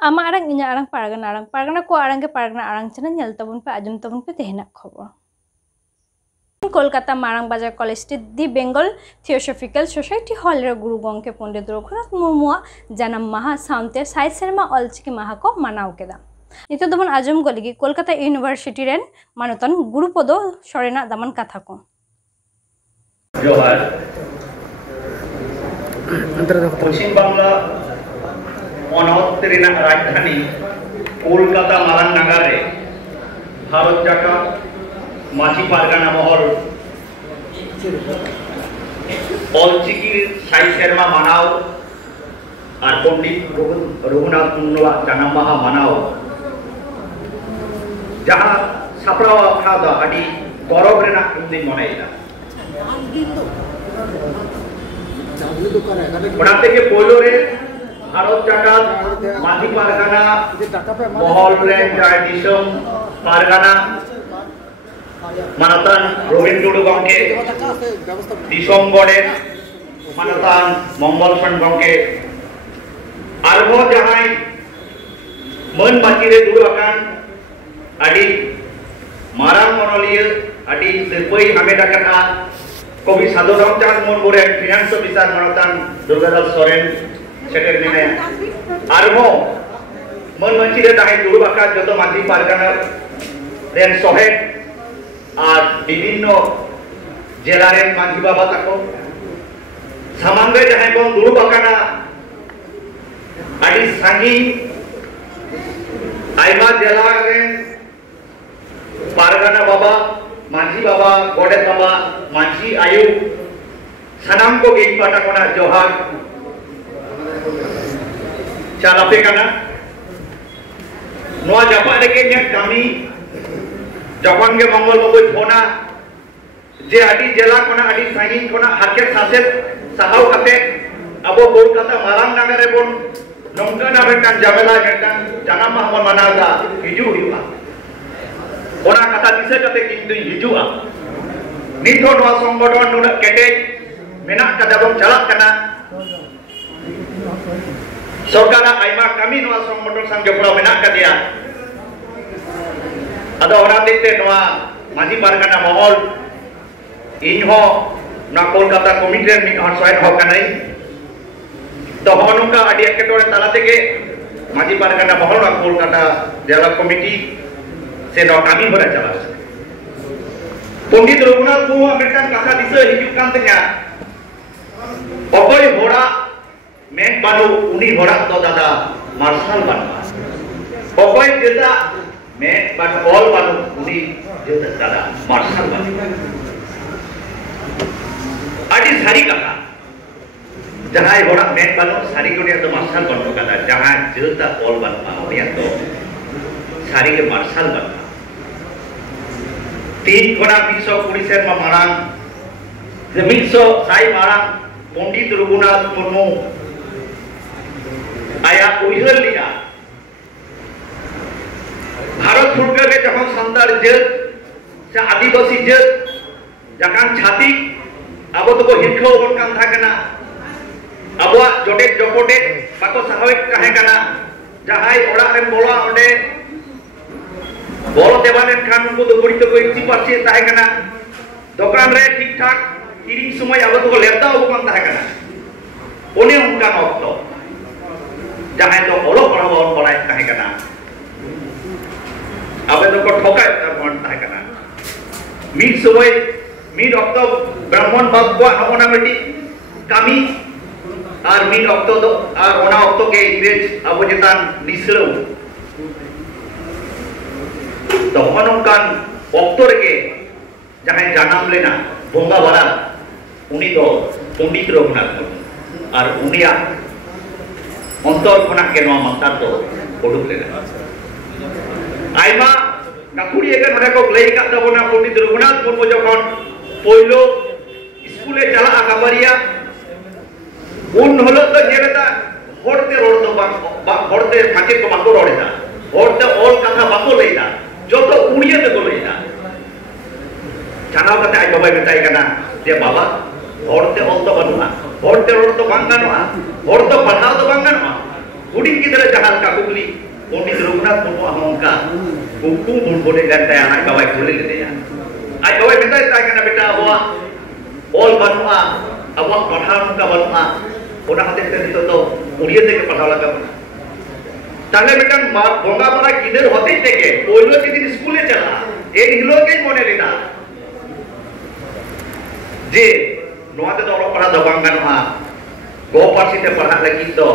Ama arang inya arang pargana ko arang ke pargana arang chana nyel tabun pe ajum tabun pe tehenak khobor. Kolkata Marang বাজার কলেজটি দি Bengal theosophical society হলের গুরু গঙ্কে পণ্ডিত রঘুনাথ মুর্মুয়া জানাম মাহা সাউন্তে সাই সেরমা অলচিকি মাহা को मानाव केदा नितो दमन आजम गलिगी Kolkata university rain मानतन गुरुपद सरेना दमन कथा को जोहार पश्चिम बांगला पनत रेना राजधानी कोलकाता मारां नागार रे भारत जाकात माछी पारगाना महल अलचिकी साई सेरमा मानाव और पंडित रघुनाथ मुर्मुआ जानाम माहा मानाव जहाँ सापड़ाव खादा आदि गौरव रेना दिन मनाइला बनाते के पोलो रे भारत जाकात माछी पारगाना महल रे जाय दिसम पारगाना मानतान रवीन्द्र टुडू गंके दिसंबरे मानतान मंगल सन गंके आरबो जहाय मन बाचिरे दुराकान आदि मारां मनलिय आदि लेपै हामेदा कथा कवि साधु रामचंद्र मुर्मु रे फाइनेंस ऑफिसर मानतान दुर्गादास सोरेन सेक्रेटारि मेने आरबो मन बाचिरे दाहाय दुराका जतो माछी पारगाना रेन सहे और विभिन्न जिला रेन मांझी बाबा तको सामांगे जहां को दुरुब आकाना आदि सांगी आइमा जिला रेन पारगाना बाबा मांझी बाबा गोडे बाबा मांझी आयु सनाम को गेट पाटा कोना जोहार चालापे काना नोआ जापा लेके न्या कामी जखन के मंगल बाबू फोना जे आदि जिला कोना आदि सांगी कोना हाके सासे साहाव काते अब कोलकाता मारां नगर रे बोन नंगना बेटान जामेला बेटान जानाम माहा मानादा हिजु हुआ ओना कथा दिसे काते किंतु हिजुआ निथो नोआ संगठन नुना केटे मेना कदा बोन चला कना सरकार आइमा कमी नोआ संगठन संग जपड़ा मेना कदिया अदो ओना देखते नोआ माजी पारगाना महल इनहो ना कोलकाता कमिटी रे मिद हर सहायक हो कनाई तो होनुका आदि एकेटोरे ताला तेगे माजी पारगाना महल ना कोलकाता जिला कमिटी से नो कामी होरा चला पंडित रघुनाथ मुर्मु मेटान कथा दिसे हिजुक कान तेगा अकय होरा मेन बानु उनी होरा तो दादा मार्शल बानु अकय जेता मैं बट ऑल बानु उनी जेता दादा मार्शल बानु आदि सारी कथा जहां होड़ा मैं बानु सारी को तो मार्शल बानु कथा जहां जेता ऑल बानु उनी तो सारी के मार्शल बानु तीन कोना 120 सेरमा मारां जे 100 साई मारां पंडित रघुनाथ मुर्मु आया उइहर लिया भारत फुरगल के जखन संतार जेत से आदिवासी जेत जखान छाती अब तो को हिरखो बन कान थाकना अबवा जोटे जपोटे बाको साहबिक काहे कना जहाय ओड़ा रे बोला ओडे बोलो देवालेन खान उनको तो गुड़ी तो कोई 80% ताहे कना दुकान रे ठीक ठाक किरिंग समय अब तो को लेता हो कान ताहे कना ओने उनका ऑक्टो जहाय तो ओलो पढ़ा बोन पढ़ाई काहे कना अब तो को ठोकाय बन ताहे कना मिड समय मिड ऑक्टो ब्राह्मण बाप को हमना बेटी कामी और मिड ऑक्टो तो और ओना ऑक्टो के इंग्रेज अब जेतान निसलो तो हनोकान ऑक्टो रे जहां जानाम लेना बोंगा बारा उनी तो पंडित रघुनाथ मुर्मु और उनिया अंतर खना के नवा मंतर तो उडुक लेना आइमा नाकुड़ी एके नरे को लई का तबना पंडित रघुनाथ मुर्मु जखन पयलो स्कूले चला आकाबारिया उन हलो तो जेलेता होड़ते रोड तो होड़ते फाके को बाको रोडेदा होड़ते ऑल कथा बाको लेदा जो तो उड़िया ते को लेदा जानाव कते आई बाबा बताई कना जे बाबा होड़ते ऑल तो बनुआ होड़ते रोड तो बांगानोआ होड़ तो पढ़ाव तो बांगानोआ हुडिंग गिदरा जहां Jangan kakukli, Pondit Raghunath Murmu ahongka, hukum burbode ganta yang ay kawai kulit ini ya. Ay kawai minta kita kena beta awak, all banua, awak padhal muka banua, ona hati kita itu uriya teke padhal laga. Tangga beta bonga para kider hati teke, oilo jadi di sekolah jala, hilo ke mone lina. Je, nuate to orang padhal dabang kanua, go parsi te padhal lagi to.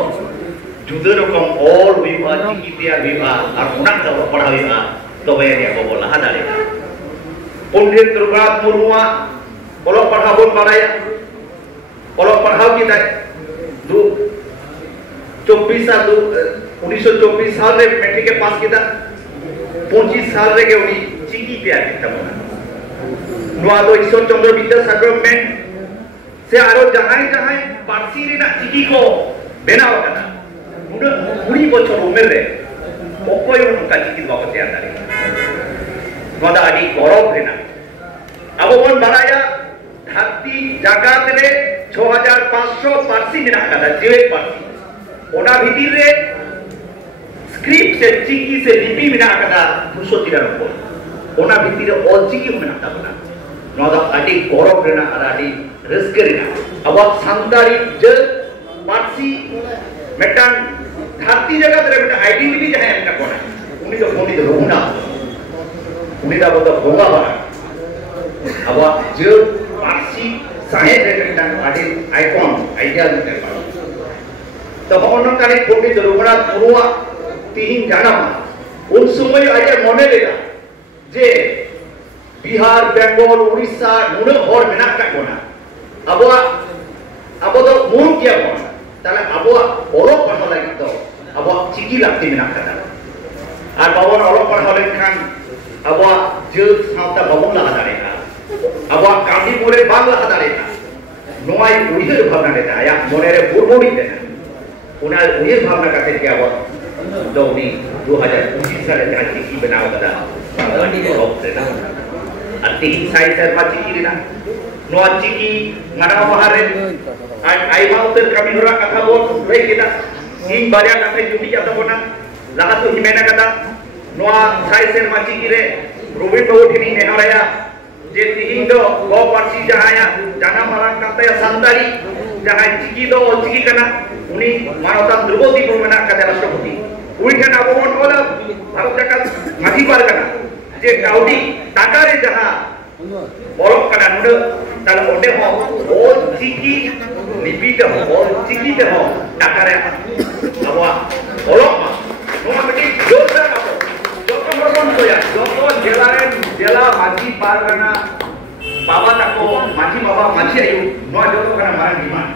Juda rokom all viva chikitia viva ar unak da padha viva tobe dia ko bola hadare Pondit Raghunath Murmu olok padha bon baraya olok padha kita du 24 साल 1924 साल रे matric के पास किया 25 साल रे के उनी चिकी पे आके तब नोआ दो ईश्वर चंद्र विद्यासागर में से आरो जहां पारसी रे ना चिकी को बनाव करना उन्हें पूरी बच्चों उम्र रे कोई उनका चिकित बाबत याद आ रही नोदा आदि गौरव लेना अब वो बनाया धरती जगत रे 6500 पारसी में रखा था जीवित पारसी ओना भीतर रे स्क्रिप्ट से चिकी से लिपि में रखा था 213 को ओना भीतर रे ऑल चिकी में रखा था नोदा आदि गौरव लेना आदि रिस्क लेना अब संतारी जल पारसी मेटान धरती जगत रे मेटा आइडेंटिटी जहां मेटा कोना उनी तो Pondit Raghunath उनी दा बोल बोंगा बा अब जो पारसी साहे रे मेटा आदि आइकॉन आइडिया मेटा बा तो हमन काले Pondit Raghunath Murmu तीन जानम उन समय आया मने लेगा जे बिहार बेंगल उड़ीसा नुन और मेना का कोना अब तो मुरु किया कोना ताले अब ओलो पढ़ा लगी तो अब चिकी लगती में नाकता और बाबन ओलो पढ़ा लेखान अब जो साउता बाबन लगा दारेगा अब कांडी मोरे बाग लगा दारेगा नोआई उइहर भावना लेता या मोनेरे बुरबुड़ी देना उना उइहर भावना करते क्या अब तो उनी 2025 साल जहां चिकी बनाव कदा कांडी को रोक देना अति साइज शर्मा चिकी लेना नोआ चिकी ngana bahare ai mau ter kami hora kata bot rei kita ing barya kata jumi kata bona laha tu himena kata noa sai ser machi kire Robin babu thini neharaya je tihin do go parsi jahaya jana marang kata ya santari jahai chiki do chiki kana uni manotan drupadi murmu kata rashtrapati ui kana abon ola bharat jagat mathi par kana je kaudi takare jaha bolok kana nude ताले ओडे हो ओल चिकी लिपिते हो ओल चिकीते हो टाकारे अबवा ओलक नोआ बेटी जोरदार कापो जोको मरबन सोया जोको जेला माजी पारगाना बाबा ताको माजी बाबा माजी आयु नोआ जोको kana marang diman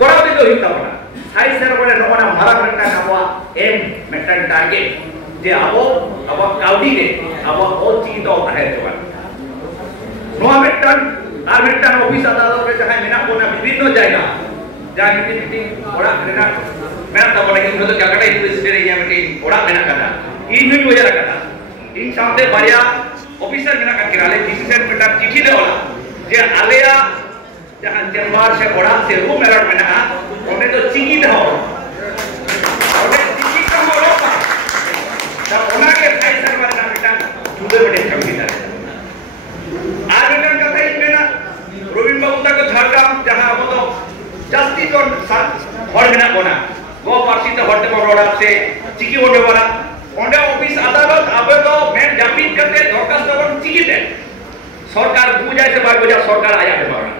कोराव दे तो हिता बना साइ सर बने नोना marang रखना अबवा एम मेटन टारगेट जे अबो काउडी रे अबवा ओल चिकी तो आहे जोबा नोआ मेटन आर मेटन ऑफिस अदालत रे जहां मेना कोना विभिन्न जायगा जहां मीटिंग ओड़ा रेना मेना तो बोले इन तो क्या कटा यूनिवर्सिटी रे या मीटिंग ओड़ा मेना कटा इन भी वजह कटा इन साथे बारिया ऑफिसर मेना का किराले डिसीजन मेटा चिठी दे ओला जे आलेया जहां चेंबर से ओड़ा से रूम अलॉट मेना ओने तो चिकी दे हो ओने चिकी का मोरो ता ओना के साइ सरवर ना मेटा जुदे बड़े कमिटा Robin babu tak Jharkhand जहां अब तो जास्ती तो हर मेना कोना गो पार्सी तो हरते बरोड़ा से चिकी ओडे वाला ओंडे ऑफिस अदालत अब तो मेन जामिन करते दरखास्त बन चिकी दे सरकार बुझाय से बार बुझा सरकार आया है बारा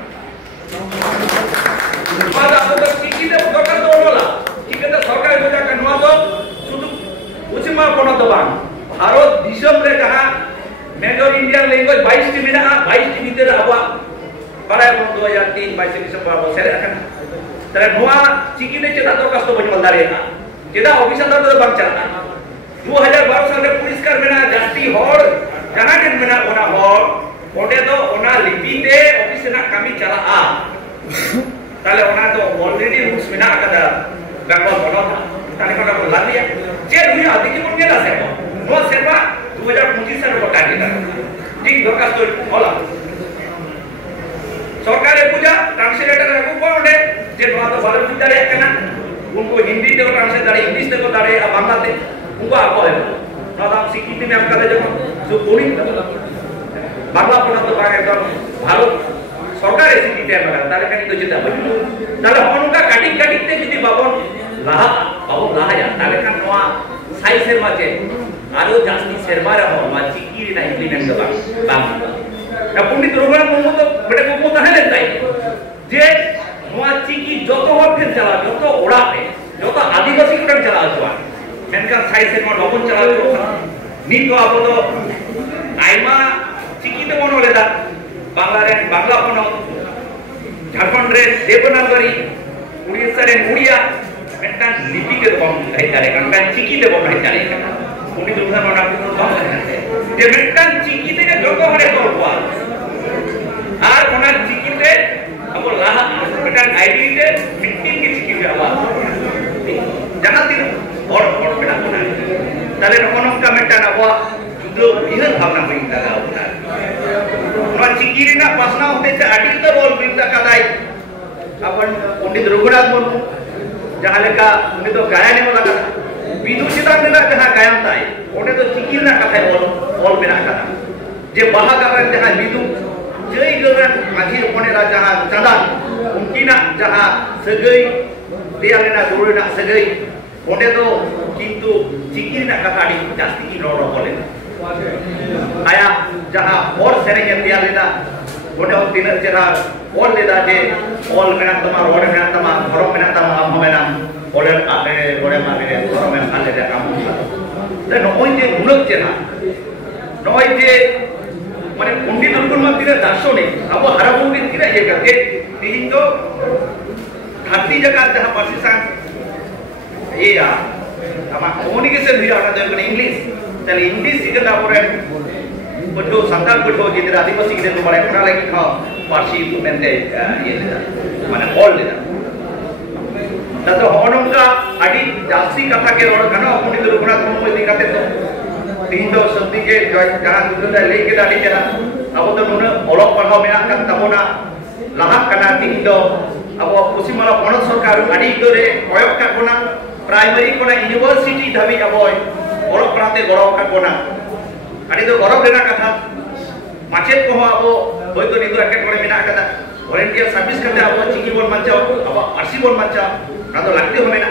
बाद अब तो चिकी दे दरखास्त ओडला चिकी दे सरकार बुझा कनवा तो शुद्ध उचिमा कोना तो बांग भारत दिसम रे जहां मेजर इंडियन लैंग्वेज 22 टी मेना 22 टी भीतर अब Pada tahun 2003 22 Desember awal saya akan terus nua ciki ne cetak darakhast to bani mandare na cetak office andar to bang chalata 2012 साल रे पुलिस कर मेना जास्ती हर जहां के मेना ओना हर ओडे तो ओना लिपि ते ऑफिस ना कमी चला आ ताले ओना तो ऑलरेडी रूल्स मेना कदा बेंगल बनो था ताले का को लालिया जे दुनिया अधिक मन गेला से नो सेवा 2025 साल रो टारगेट ठीक दरखास्त तो होला सरकार पूजा ट्रांसलेटर को कोडे जे नवा तो बाल विद्यालय कना उन उनको हिंदी ते ट्रांसलेट दाड़े इंग्लिश ते को दाड़े बांग्ला ते उनको आको है ना दाम स्वीकृति में आपका ले जब जो बोली बांग्ला पढ़ा तो बांग्ला एकदम भारत सरकार स्वीकृति है मगर दाड़े कहीं तो चिंता बनी दाड़े उनका काटिंग काटिंग ते जितनी बाबन लाहा या दाड़े का नवा साई सेरमा चे आरो जास्ती सेरमा रहा हो मा चिकी ना इम्प्लीमेंट का काम का पंडित रघुनाथ मुर्मू तो बड़े को ताहे लेता है जे नवा चिकी जतो हर फिर चला जतो ओड़ा पे जतो आदिवासी को चला हुआ मेनका साई सेरमा बाबन चला हुआ नी तो आप तो आइमा चिकी तो कौन बोले था बांग्ला पनो झारखंड रे देवनागरी उड़ीसा रे उड़िया मेनका लिपि के कौन है तारे का चिकी दे बोल है तारे का उन्हीं दूसरा मना को कौन है जे मेनका चिकी ते जतो हरे तो हुआ आर ओना चिकी ते अब लाहा मेनका आईडी ते मिट्टी की चिकी पे हुआ जहां दिन और बेटा बना ताले नोनो का मेटा ना हुआ जो इधर भावना में लगा होता है और चिकी रे ना पासना होते से आदि तो बोल बिंदा कदाई अपन पंडित रघुनाथ मुर्मू जहां लेका उन्हें तो गायन में लगा विदु चिता में जहां गायन ताई उन्हें तो चिकी ना कथा बोल बिना कथा जे बाहा का जहां विदु जय गरन माझी ओने रा जहां चंदा उनकी ना जहां सगई देयालेना गुरुना सगई उन्हें तो किंतु चिकी ना कथा डी जास्ती की रो बोले आया जहां और सेरेंगे देयालेना उन्हें दिन जरा और लेदा जे ऑल मेना तमा रोड मेना तमा घरो मेना तमा हम मेना ओले आले रोडे माले घरो में आले दे काम ते नोई जे गुणक जेना नोई जे माने पंडित रघुनाथ तीर दार्शनिक अब हरबुंदी तीर ये करके तीन तो धरती जगह जहां पाकिस्तान ये या हम कम्युनिकेशन भी आना दे इंग्लिश चल इंग्लिश सिखना पड़े पठो संतान पठो जिधर आदिवासी के तो बड़े पढ़ा लगी खाओ पार्सी मेंते ये माने ऑल लेदा ततो होनम का अडी जास्ती कथा के रोड कनो पंडित रघुनाथ मुर्मू दिखाते तो तीन तो सत्ती के जहां दुदुदा लेके दाडी जना अब तो नुन ओलक पढ़ाओ मेना कन तबोना लाहा कना तीन तो अब पश्चिमबंग पनत सरकार अडी करे कोयक का कोना प्राइमरी कोना यूनिवर्सिटी धाबी अब ओलक पढ़ाते गौरव का कोना अड़ी तो गौरव लेना कथा माचेत को अब होय तो निदु रकेट करे मेना कथा वॉलंटियर सर्विस करते अब चिकी बोन मंचाओ अब आरसी बोन मंचाओ ना तो लगते हो मेना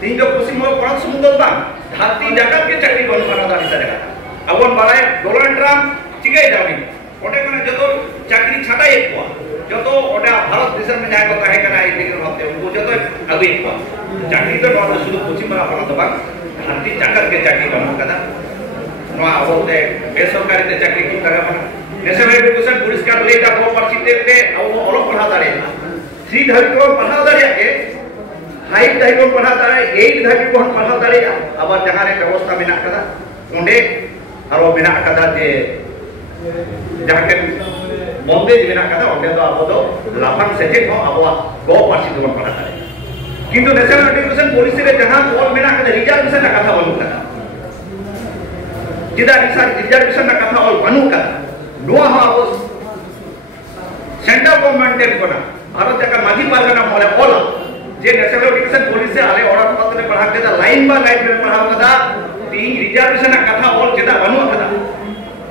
तीन जो पश्चिमबंग पनत समुद्र बा धरती जगत के चाकरी बन बना दाड़ी सरेगा अब बारे डोनाल्ड ट्रम्प चिके जावनी ओटे माने जतो चाकरी छाटाई को जतो ओटा भारत देश में जाय को कहे कना एक दिन होते उनको जतो अभी को चाकरी तो नॉट शुरू पश्चिमबंग पनत बा धरती जगत के चाकरी बन कदा नोआ बोलते बेसरकारी ते चाकरी की तरह बना नेशनल एजुकेशन पुरस्कार लेदा को परचिते ते अब ओलो पढ़ा दारे थ्री धाबी को पढ़ा दारे के फाइव धाबी को पढ़ा दारे एट धाबी को पढ़ा दारे अब जहां रे व्यवस्था मेना कदा ओंडे आरो मेना कदा जे जहां के बंदेज मेना कदा ओंडे तो अब तो लाफांग सेचेट हो अब गो पार्सी को पढ़ा दारे किंतु नेशनल एजुकेशन पॉलिसी रे जहां ऑल मेना कदा रिजर्वेशन का कथा बनु कदा जिदा रिजर्वेशन का कथा ऑल बनु कदा नोआ हो सेंट्रल गवर्नमेंट को ना भारत जगह माझी पारगना मोले ऑल जे नेशनल एजुकेशन पॉलिसी आले ऑर्डर पत्र पढ़ा के लाइन बाय लाइन में पढ़ा कदा तीन रिजर्वेशन का कथा ऑल जेदा बनु कदा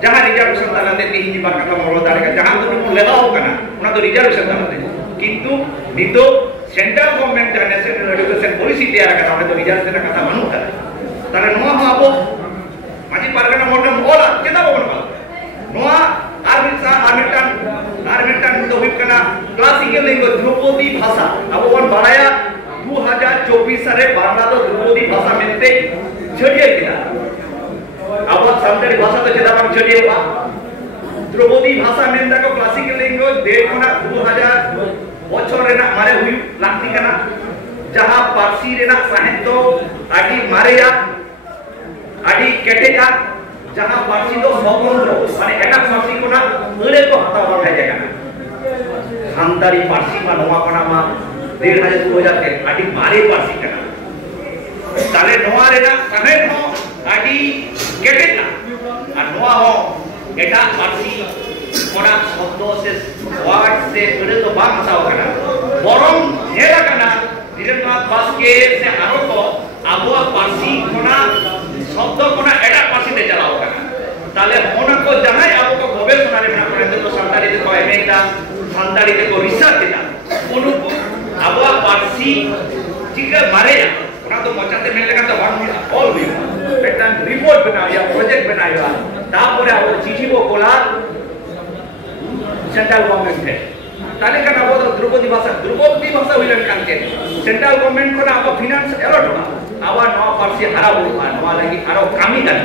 जहां रिजर्वेशन दालाते तीन जी बार कथा मोलो दारेगा जहां तो लेगाओ कना उना तो रिजर्वेशन दालाते किंतु नितो सेंट्रल गवर्नमेंट जहां नेशनल एजुकेशन पॉलिसी तैयार कदा तो रिजर्वेशन का कथा बनु कदा तारे नोआ हो अब माझी पारगना मोटे ऑल जेदा बनु नोआ आर्मिटान तो हुई कना क्लासिकल लैंग्वेज ध्रुपदी भाषा अब वन बाराया 2024 रे बांग्ला तो ध्रुपदी भाषा मेनते छड़िए किना अब सानताली भाषा तो जेदा बांग छड़िए बा ध्रुपदी भाषा मेनता को क्लासिकल लैंग्वेज देखना 2000 बछर रेना मारे हुई लाक्ति कना जहां पारसी रेना साहित्य आदि मारेया आदि केटेका जहां पार्सी तो स्वतंत्र माने एटा पार्सी को ना अरे को हता बन है जगह खानदारी पार्सी मा नोआ कोना मा 2000 के आदि मारे पार्सी कना ताले नोआ रेना कहे हो आदि केटेका आ नोआ हो एटा पार्सी कोना शब्द से वर्ड से अरे तो बात हताओ कना बरम हेला कना धीरेन्द्रनाथ बास्के से आरो को आबुआ पार्सी कोना शब्द कोना एडा पार्सी ते चलाओ कना ताले होना को जहां आबो को गवेषणा रे मेना करे तो संतारी ते को एमेटा संतारी ते को रिसर्च देता उनको आबुआ पार्सी ठीक है मारे ओना तो मचाते मेन लगा तो ऑल भी पेटन रिपोर्ट बनाया प्रोजेक्ट बनाया तापरे आबो चिठी को कोला सेंट्रल गवर्नमेंट है ताले का आबो द्रौपदी भाषा हुइलन कांते सेंट्रल गवर्नमेंट को आबो फाइनेंस एलॉट होना आबा नवा पार्सी हारा बोलवा नवा लगी आरो कामी कर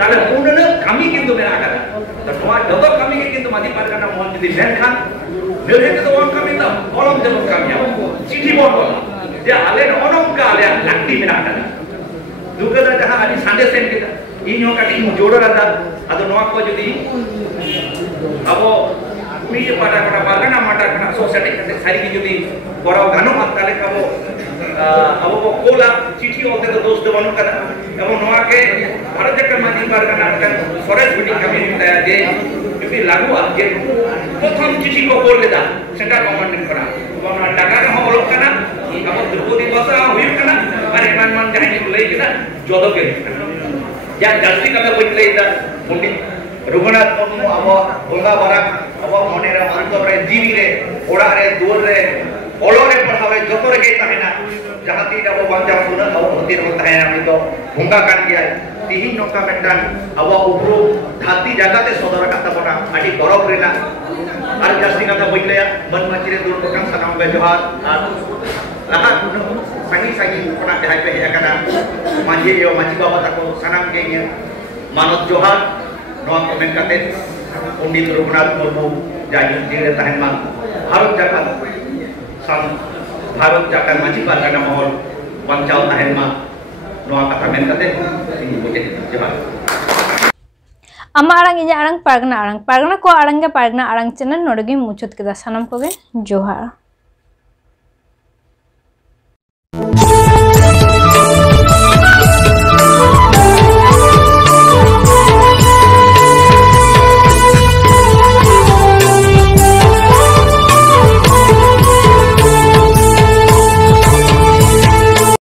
ताले उन्नन कामी किंतु मेना करा तो नवा जतो कामी के किंतु मादी पारगाना मोहन जदी मेन खान निर्हे तो वन कामी ता कलम जब कामी चिठी बोल जे आले नोनम का आले लाक्ति मेना करा दुगदा जहां आदि संदेश सेन के इन हो काटी जोड़ो रदा अदो नवा को जदी आबो मी पाटा कटा पारगाना माटा कटा सोसाइटी के सारी की जदी कराव गानो ताले काबो अब को कोला चिठी होते तो दोस्त बनो कदा एवं नवा के भारत के माध्यम पारगाना का फॉरेस्ट मीटिंग कमी तया जे क्योंकि लागू आ जे प्रथम चिठी को बोल लेदा सेंट्रल गवर्नमेंट करा बना टाका हो बोलो कना अब द्रौपदी भाषा हुई कना अरे मन जहां को ले केदा जोदो के या जल्दी कदा बोल लेदा पंडित रघुनाथ मुर्मू अब बोंगा बारा अब मने रे अंतर रे जीवी रे ओड़ा रे दूर रे ओलोरे पढ़ाव रे जोतो रे के ताहेना जहां तीन अब बांजा सुना अब मंदिर में ताहेना मी तो भूंगा कान गया तिही नोका मेटान अब उपरो धाती जगह ते सदर कथा बना आडी गौरव रेना आर जस्ती कथा बोललेया मन मचिरे दूर पकन सनाम बे जोहार आर लहा sangi pernah dihape ya kana maji yo maji baba tako sanam ke nya manut johar noa komen kate Pandit Raghunath Murmu jadi dire tahen ma Bharat jakan maji pargana mohon bancau tahen ma noa kata men kate ini bote johar ama arang inya arang pargana ko arang ge pargana arang channel nodegi muchut keda sanam koge johar।